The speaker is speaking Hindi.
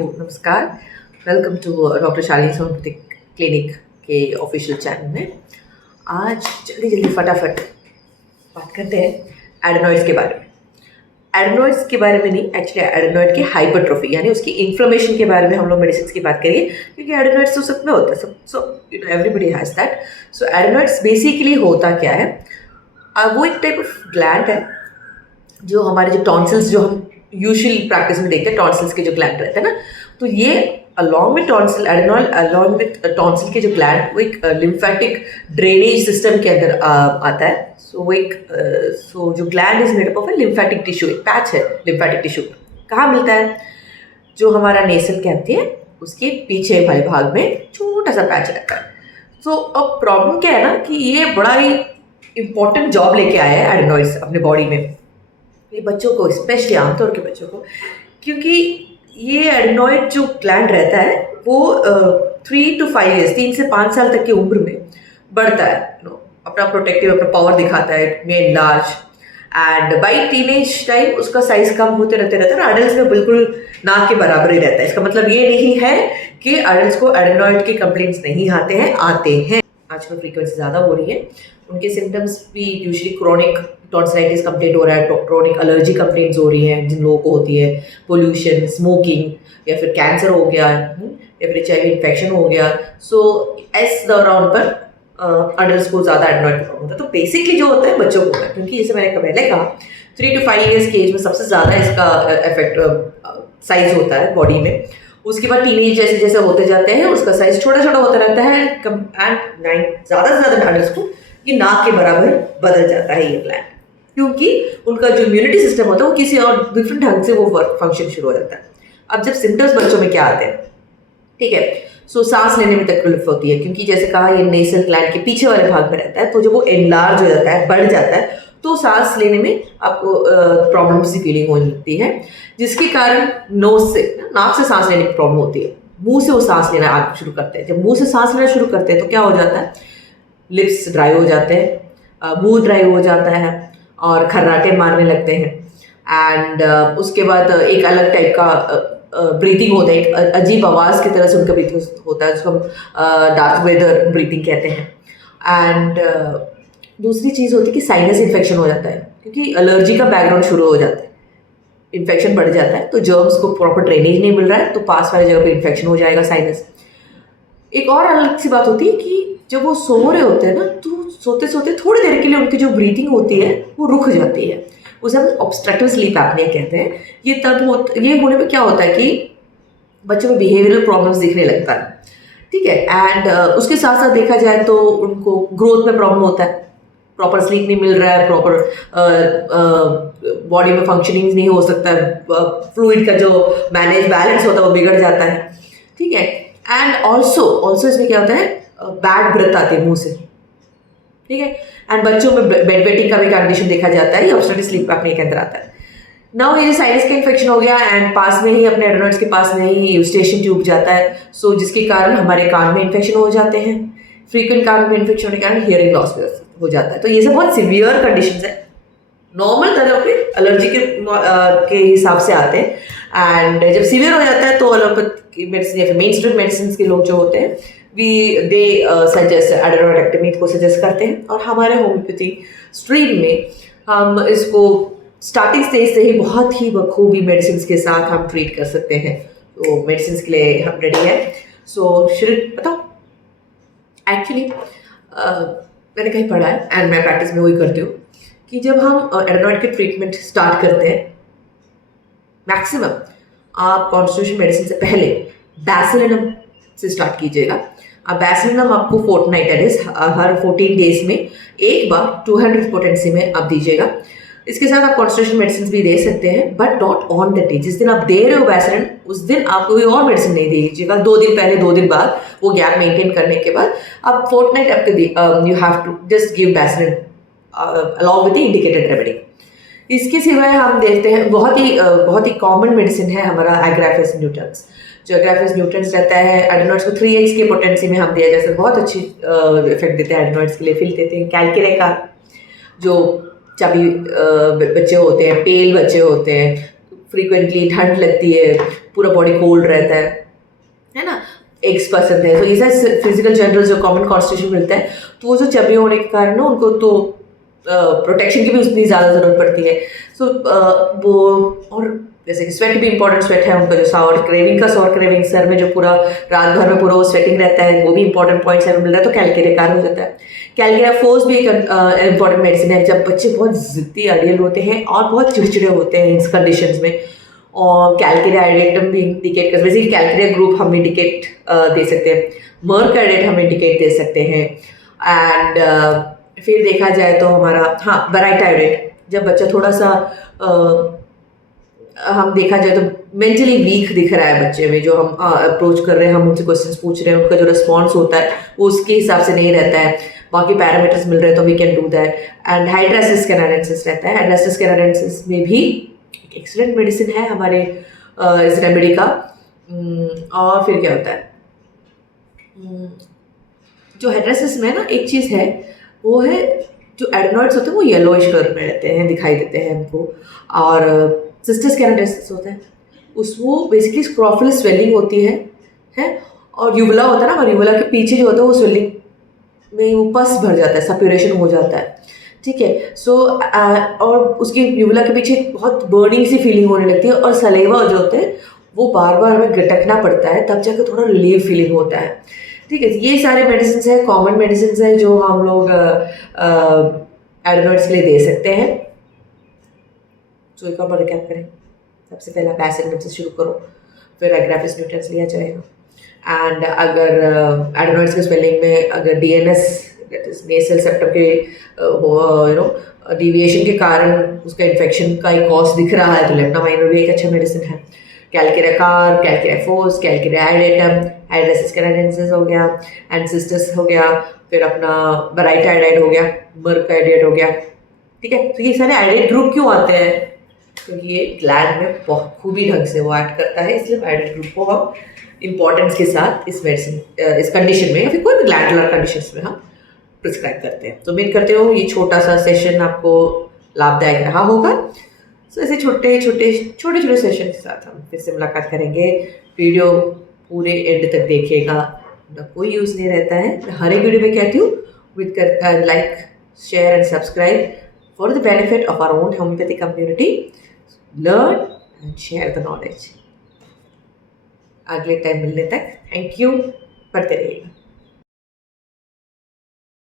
नमस्कार। Welcome to doctor Shalini homeopathic clinic के ऑफिशियल चैनल में। आज जल्दी जल्दी फटाफट बात करते हैं एडेनॉइड्स के बारे में। एडेनॉइड्स के बारे में नहीं, एक्चुअली एडेनॉइड की हाइपरट्रोफी यानी उसकी इन्फ्लेमेशन के बारे में हम लोग मेडिसिन की बात करेंगे, क्योंकि एडेनॉइड्स तो सब में होता है, सब so everybody has that. So adenoids basically होता क्या है, वो एक टाइप ऑफ ग्लैंड है जो हमारे जो टॉन्सिल्स जो हम यूजुअली प्रैक्टिस में देखते हैं, टॉन्सिल्स के जो ग्लैंड रहते हैं ना, तो ये along with tonsil adenoid along with tonsil के जो ग्लैंड वो एक लिम्फेटिक ड्रेनेज सिस्टम के अंदर आता है। सो वो एक जो gland is made up of A lymphatic tissue, एक पैच है लिम्फेटिक टिश्यू। कहाँ मिलता है? जो हमारा नेसल कहती है उसके पीछे वाले भाग में छोटा सा पैच रहता है। सो अब प्रॉब्लम क्या है ना कि ये बड़ा ही इंपॉर्टेंट जॉब लेके आया है एडेनॉइड्स अपने बॉडी में, ये बच्चों को, स्पेशली आमतौर के बच्चों को, क्योंकि ये एडेनॉइड जो ग्लैंड रहता है वो 3 to 5 years 3 से 5 साल तक की उम्र में बढ़ता है, अपना प्रोटेक्टिव अपना पावर दिखाता है, में large, and by teenage time उसका साइज कम होते रहता है। एडल्ट्स में बिल्कुल नाक के बराबर ही रहता है। इसका मतलब ये नहीं है कि एडल्ट्स को एडेनॉइड के कंप्लेंट्स नहीं आते हैं। आजकल फ्रीक्वेंसी ज़्यादा हो रही है, उनके सिम्टम्स भी यूजुअली क्रोनिक टॉन्सिलाइटिस कंप्लेंट हो रहा है, क्रोनिक एलर्जी कंप्लेंट्स हो रही हैं जिन लोगों को होती है, पोल्यूशन, स्मोकिंग, या फिर कैंसर हो गया, या फिर HIV इन्फेक्शन हो गया। सो इस दौरान पर अडल्ट्स को ज़्यादा एडेनॉइड का प्रॉब्लम होता है। तो बेसिकली जो होता है बच्चों को होता है, क्योंकि जैसे मैंने पहले कहा 3 to 5 years के एज में सबसे ज़्यादा इसका इफेक्ट साइज होता है बॉडी में। उसके बाद टीनेज जैसे जैसे होते जाते हैं उसका साइज छोटा छोटा होता रहता है, एंड ज़्यादा से ज़्यादा एडल्ट्स को ये नाक के बराबर बदल जाता है ये ग्लैंड, क्योंकि उनका जो इम्यूनिटी सिस्टम होता है वो किसी और डिफरेंट ढंग से वो फंक्शन शुरू हो जाता है। अब जब सिम्टम्स बच्चों में क्या आते हैं, ठीक है, सो सांस लेने में तकलीफ होती है, क्योंकि जैसे कहा ये नेसल ग्लैंड के पीछे वाले भाग में रहता है, तो जब वो एनलार्ज हो जाता है, बढ़ जाता है, तो सांस लेने में आपको प्रॉब्लम्स की फीलिंग होने लगती है, जिसके कारण नोज से, नाक से सांस लेने की प्रॉब्लम होती है। मुंह से वो सांस लेना आप शुरू करते हैं। जब मुंह से सांस लेना शुरू करते हैं तो क्या हो जाता है, लिप्स ड्राई हो जाते हैं, मुंह ड्राई हो जाता है और खर्राटे मारने लगते हैं, एंड उसके बाद एक अलग टाइप का ब्रीथिंग होता है, एक अजीब आवाज़ की तरह से उनका ब्रीथिंग होता है, जिसको हम डार्क वेदर ब्रीथिंग कहते हैं। एंड दूसरी चीज़ होती है कि साइनस इन्फेक्शन हो जाता है, क्योंकि एलर्जी का बैकग्राउंड शुरू हो जाता है, इन्फेक्शन बढ़ जाता है, तो जर्म्स को प्रॉपर ड्रेनेज नहीं मिल रहा है, तो पास वाली जगह पे इन्फेक्शन हो जाएगा, साइनस। एक और अलग सी बात होती है कि जब वो सो रहे होते हैं ना, तो सोते सोते थोड़ी देर के लिए उनकी जो ब्रीथिंग होती है वो रुक जाती है, उसे हम ऑब्स्ट्रक्टिव स्लीप एपनिया कहते हैं। ये होने में क्या होता है कि बच्चों में बिहेवियरल प्रॉब्लम्स दिखने लगता है, ठीक है, एंड उसके साथ साथ देखा जाए तो उनको ग्रोथ में प्रॉब्लम होता है, प्रॉपर स्लीप नहीं मिल रहा है, प्रॉपर बॉडी में फंक्शनिंग नहीं हो सकता है, फ्लूइड का जो बैलेंस होता है वो बिगड़ जाता है, ठीक है। एंड ऑल्सो इसमें क्या होता है, बैड ब्रेथ आती है मुंह से, ठीक है, एंड बच्चों में बेड वेटिंग का भी कंडीशन देखा जाता है, ये ऑब्स्ट्रक्टिव स्लीप एपनिया के अंदर आता है। नाउ ये साइनस का इन्फेक्शन हो गया, एंड पास में ही अपने एडेनॉइड्स के पास में ही यूस्टेशन ट्यूब जाता है, सो जिसके कारण हमारे कान में इन्फेक्शन हो जाते हैं, फ्रीक्वेंट कान में इन्फेक्शन होने के कारण हियरिंग लॉस हो जाता है। तो ये सब बहुत सिवियर कंडीशंस है, नॉर्मल तरह पे एलर्जी के हिसाब से आते हैं, एंड जब सीवियर हो जाता है तो एलोपैथी मेडिसिन या फिर मेन स्ट्रीम मेडिसिन के लोग जो होते हैं दे सजेस्ट एडेनोइडेक्टमी को सजेस्ट करते हैं, और हमारे होम्योपैथी स्ट्रीम में हम इसको स्टार्टिंग स्टेज से ही बहुत ही बखूबी मेडिसिन के साथ हम ट्रीट कर सकते हैं। तो मेडिसिन के लिए हम रेडी हैं। सो शुरू बताओ, एक्चुअली मैंने कहीं पढ़ा है एंड मैं प्रैक्टिस में वही करती हूँ कि जब हम एडेनॉइड के ट्रीटमेंट स्टार्ट करते हैं, मैक्सिमम आप कॉन्स्टिट्यूशन मेडिसिन से पहले बैसिलिनम से स्टार्ट कीजिएगा। अब बैसिलिनम आपको फोर्टनाइट हर 14 डेज में एक बार 200 पोटेंसी में आप दीजिएगा। इसके साथ आप कॉन्स्टिट्यूशन मेडिसिन भी दे सकते हैं, but not on the day. जिस दिन आप दे रहे हो बैसिलिन, उस दिन आप कोई और मेडिसिन नहीं दीजिएगा। 2 दिन पहले 2 दिन बाद वो गैप मेंटेन करने के बाद आप फोर्टनाइट आपके you have to just give bacillin along with the indicated remedy. इसके सिवाय हम देखते हैं बहुत ही कॉमन मेडिसिन है हमारा एग्राफेस न्यूट्रेंस। जो एग्राफेस न्यूट्रेंस रहता है, एडेनॉइड्स को 3x के पोटेंसी में हम दिया जैसे बहुत अच्छी इफेक्ट देते हैं, एडेनॉइड्स के लिए फिल देते हैं। कैलकेरे का जो चाबी बच्चे होते हैं, पेल बच्चे होते हैं, फ्रीक्वेंटली ठंड लगती है, पूरा बॉडी कोल्ड रहता है ना, एग्स पसंद है, तो ये सारे फिजिकल जनरल जो कॉमन कॉन्स्टिट्यूशन मिलता है, तो वो जो चबे होने के कारण ना उनको तो प्रोटेक्शन की भी उतनी ज़्यादा ज़रूरत पड़ती है। सो वो, और जैसे कि स्वेट भी इंपॉर्टेंट, स्वेट है उनका जो सॉर क्रेविंग सर में जो पूरा रात भर में पूरा वो स्वेटिंग रहता है, वो भी इंपॉर्टेंट पॉइंट सर में मिल रहा है, तो कैलकेरिया कार हो जाता है। कैलकेरिया फोर्स भी एक इंपॉर्टेंट मेडिसिन है जब बच्चे बहुत जिद्दी अड़ियल होते हैं और बहुत चिड़चिड़े होते हैं इस कंडीशंस में, और कैलकेरिया आइडेटम भी इंडिकेट कर, वैसे कैलकेरिया ग्रुप हम इंडिकेट दे सकते हैं, मर्क आइडेट हम इंडिकेट दे सकते हैं। एंड फिर देखा जाए तो हमारा, हाँ, बराइट आइडेट, जब बच्चा थोड़ा सा हम देखा जाए तो मेंटली वीक दिख रहा है बच्चे में, जो हम अप्रोच कर रहे हैं, हम उनसे क्वेश्चंस पूछ रहे हैं, उनका जो रिस्पॉन्स होता है वो उसके हिसाब से नहीं रहता है, बाकी पैरामीटर्स मिल रहे हैं तो we can do that. And hydrastis canadensis रहता है, हाइड्रेसिस कैनारेंसिस में भी एक्सीलेंट मेडिसिन है हमारे इस रेमेडी का। और फिर क्या होता है, जो हाइड्रेसिस में ना एक चीज़ है, वो है जो एडेनॉइड्स होते हैं वो येलोइश कलर में रहते हैं, दिखाई देते हैं हमको, और सिस्टस कैनारेंसिस होता है उसको बेसिकली स्क्रॉफुलर स्वेलिंग होती है, और यूवला होता है ना, और यूवला के पीछे जो होता है वो स्वेलिंग में वो पस भर जाता है, सप्यूरेशन हो जाता है, ठीक है। सो और उसकी यूवला के पीछे बहुत बर्निंग सी फीलिंग होने लगती है, और सलेवा जो होते हैं वो बार बार हमें गटकना पड़ता है, तब जाकर थोड़ा रिलीव फीलिंग होता है, ठीक है। ये सारे मेडिसिन हैं, कॉमन मेडिसिन हैं जो हम लोग एडनॉइड्स के लिए दे सकते हैं। तो एक और रिकैप करें, सबसे पहले आप एसिड से शुरू करो, फिर एग्राफिस न्यूट्रेंस लिया जाएगा, एंड अगर एडेनॉइड्स के स्वेलिंग में अगर डीएनएस नेसल सेप्टम के डिविएशन के कारण उसका इन्फेक्शन का एक कॉज दिख रहा है, तो लेप्टामाइन भी एक अच्छा मेडिसिन है। Calcarea carb, calcarea fluor, calcarea iodatum, hydrastis canadensis हो गया, एंड सिस्टस हो गया, फिर अपना बराइट आइडाइड हो गया, मर्क आइडाइड हो गया, ठीक है। तो ये सारे आइडाइड ग्रुप क्यों आते हैं, क्योंकि ये ग्लैंड में बहुत खूबी ढंग से वो एक्ट करता है, इसलिए आइडाइड ग्रुप को हम इंपॉर्टेंस के साथ इस मेडिसिन, इस कंडीशन में या फिर कोई भी ग्लैंडुलर कंडीशंस में हम प्रिस्क्राइब करते हैं। तो उम्मीद करते हो ये छोटा सा सेशन आपको लाभदायक रहा होगा। सो ऐसे छोटे छोटे सेशन के साथ हम फिर से मुलाकात करेंगे। वीडियो पूरे एंड तक देखिएगा, ना कोई यूज़ नहीं रहता है, मैं हर एक वीडियो में कहती हूँ with like, share and subscribe for the benefit of our own homeopathy community. Learn and share the knowledge. अगले टाइम मिलने तक थैंक यू, पढ़ते रहिएगा।